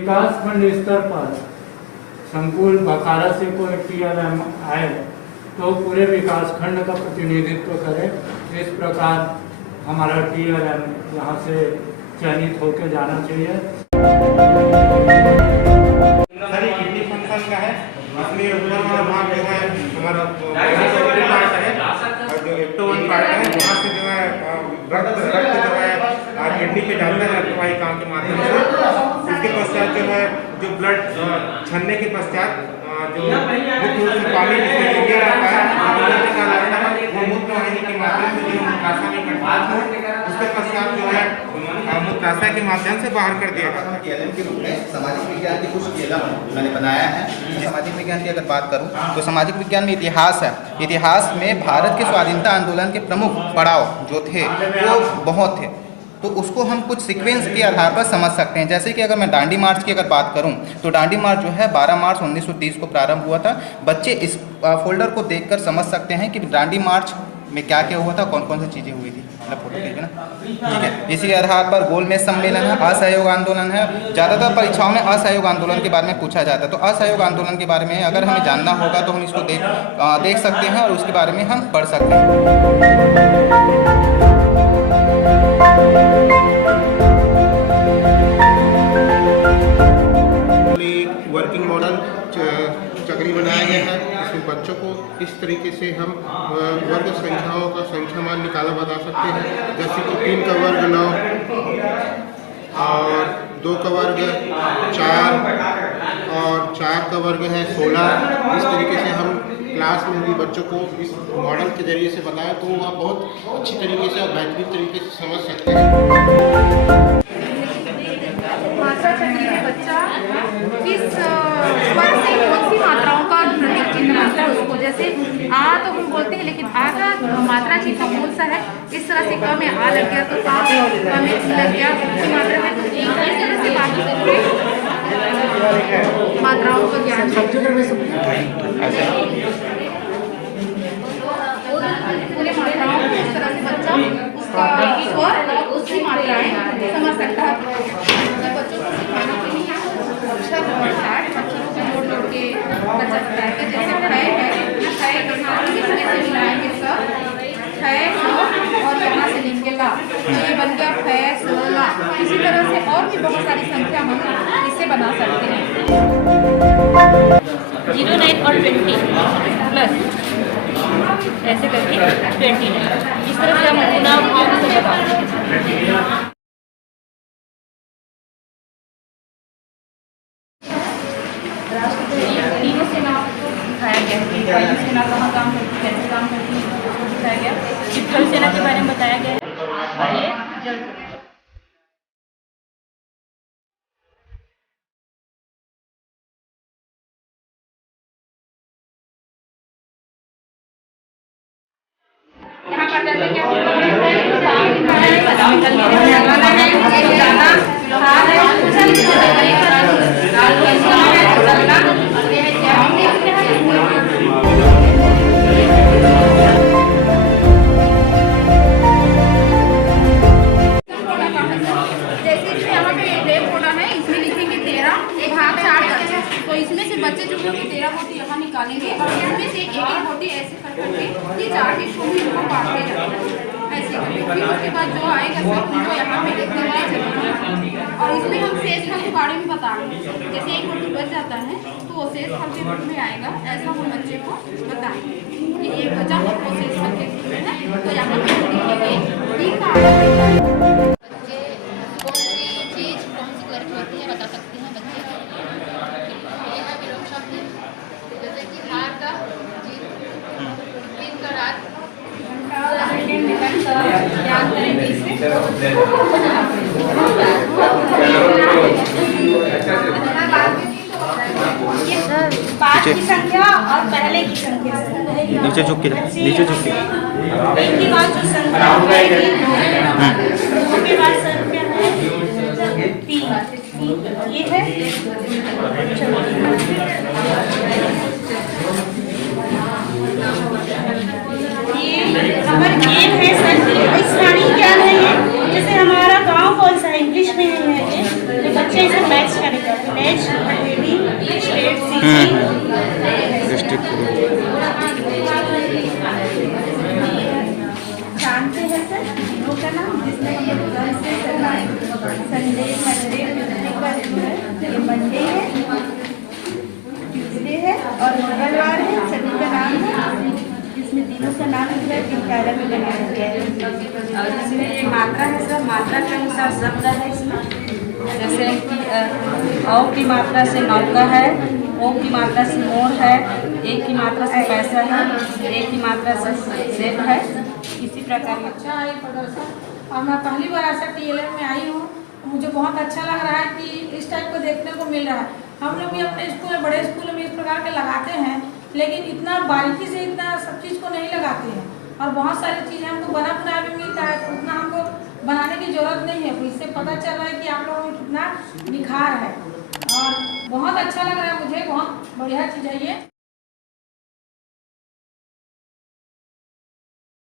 विकास खंड स्तर पर संकुल बखारा से कोई टीएलएम आए तो पूरे विकास खंड का प्रतिनिधित्व करे। इस प्रकार हमारा टीएलएम यहाँ से चयनित होकर जाना चाहिए। सर ये किडनी फंक्शन का है, इसमें ऊपर वाला भाग जो है हमारा पार्ट है और जो एक्टोवन पार्ट है वहाँ से जो है रक्त जो है किडनी पे जाता है रक्तवाही काम के माध्यम से। इसके पश्चात जो है जो ब्लड छनने के पश्चात जो मुख्य रूप से पानी जिसमें यूरिया रहता है वो मूत्रवाहिनी के माध्यम से जो मूत्राशय में कंट्रोल है उसके पश्चात जो है मूत्राशय के माध्यम से बाहर कर दिया जाता है। टीएलएम के रूप में सामाजिक विज्ञान के कुछ टीएलएम मैंने बनाया है। सामाजिक विज्ञान की अगर बात करूं तो सामाजिक विज्ञान में इतिहास है। इतिहास में भारत के स्वाधीनता आंदोलन के प्रमुख पड़ाव जो थे वो बहुत थे, तो उसको हम कुछ सीक्वेंस के आधार पर समझ सकते हैं। जैसे कि अगर मैं दांडी मार्च की अगर बात करूं तो दांडी मार्च जो है 12 मार्च 1930 को प्रारंभ हुआ था। बच्चे इस फोल्डर को देखकर समझ सकते हैं कि दांडी मार्च में क्या क्या हुआ था, कौन कौन सी चीज़ें हुई थी। मतलब फोटो देखिए ना, ठीक है। इसी के आधार पर गोलमेज सम्मेलन है, असहयोग आंदोलन है। ज़्यादातर परीक्षाओं में असहयोग आंदोलन के बारे में पूछा जाता है, तो असहयोग आंदोलन के बारे में अगर हमें जानना होगा तो हम इसको देख सकते हैं और उसके बारे में हम पढ़ सकते हैं। वर्किंग मॉडल चक्री बनाया गया है। इसमें बच्चों को इस तरीके से हम वर्ग संख्याओं का संख्या मान निकाला बता सकते हैं। जैसे कि 3 का वर्ग 9 और 2 का वर्ग 4 और 4 का वर्ग है 16। इस तरीके से हम क्लास में भी बच्चों को इस मॉडल के जरिए से बताएं तो आप बहुत अच्छी तरीके से और बेहतरीन तरीके से समझ सकते हैं। मात्रा चक्री में बच्चा किस स्वर से कौन सी मात्राओं का प्रतीक चिन्ह बनता है उसको, जैसे आ तो हम बोलते हैं लेकिन आ का मात्रा चिन्ह कौन सा है। इस तरह से क में आ लग गया तो आ, क में सी लग गया उसकी मात्रा है। इस तरह से बाकी मात्राओं का ज्ञान पूरे मात्राओं को इस तरह से बच्चा उसका स्वर और उसकी मात्राएं समझ सकता है। बच्चों को सिखाने के लिए अक्षर अक्षरों को जोड़ के बच्चा बताएगा। जैसे खय है, खय से मिलाएंगे सब खय और यहाँ से लेंगे ला तो ये बन गया फैसला। इसी तरह से और भी बहुत सारी संख्या हम इससे बना सकते हैं। 09 और 20 प्लस ऐसे करके 29 इस तरह से हम गुना भाव से बता सकते हैं। तीनों सेना दिखाया गया है, वायु सेना कहाँ काम करती है, कैसे काम करती है, उसको दिखाया गया। थल सेना के बारे में बताया गया है और ये जल तो इसमें से बच्चे जो होंगे 13 गोटी यहाँ निकालेंगे और इसमें से एक एक गोटी ऐसे करके ये 4 हिस्सों में इनको बांटते जाएंगे ऐसे करके। फिर उसके बाद जो आएगा सब उनको यहाँ पे लिख के चलेंगे और इसमें हम शेष फल के बारे में बताएंगे। जैसे एक गोटी बच जाता है तो वो शेष फल के रूप में आएगा, ऐसा हम बच्चे को बताएंगे। ये एक बचा है वो शेष फल के रूप में है, तो यहाँ पे लिखेंगे। पाँच की संख्या और पहले की संख्या नीचे झुक के नीचे झुक के एक के बाद जो संख्या है दो के बाद संख्या है 3 ये है। ये हमारे गेम है सर, इस प्राणी क्या है ये, जैसे हमारा गांव कौन सा इंग्लिश में है ये, तो बच्चे इसे मैच करेंगे। इसमें हम लोग कल से संडे मंडे ट्यूजडे का जो है ये मंडे है, ट्यूजडे है और मंगलवार है। सभी का नाम है, इसमें तीनों का नाम जो है तीन पैरा में बनाया गया है। और इसमें ये मात्रा है सर, मात्रा के अनुसार शब्द है इसमें, जैसे कि औ की मात्रा से नौका है, ओ की मात्रा से मोर है, एक की मात्रा से पैसा है, एक की मात्रा से सेब है। इसी प्रकार अच्छा है प्रदर्शन और मैं पहली बार ऐसा TLM में आई हूँ, मुझे बहुत अच्छा लग रहा है कि इस टाइप को देखने को मिल रहा है। हम लोग भी अपने स्कूल में, बड़े स्कूल में इस प्रकार के लगाते हैं, लेकिन इतना बारीकी से इतना सब चीज़ को नहीं लगाते हैं और बहुत सारी चीज़ें हमको बना बनाया भी मिलता है, तो उतना हमको बनाने की ज़रूरत नहीं है। तो इससे पता चल रहा है कि आप लोगों में कितना निखार है और बहुत अच्छा लग रहा है मुझे, बहुत बढ़िया चीज़ है ये।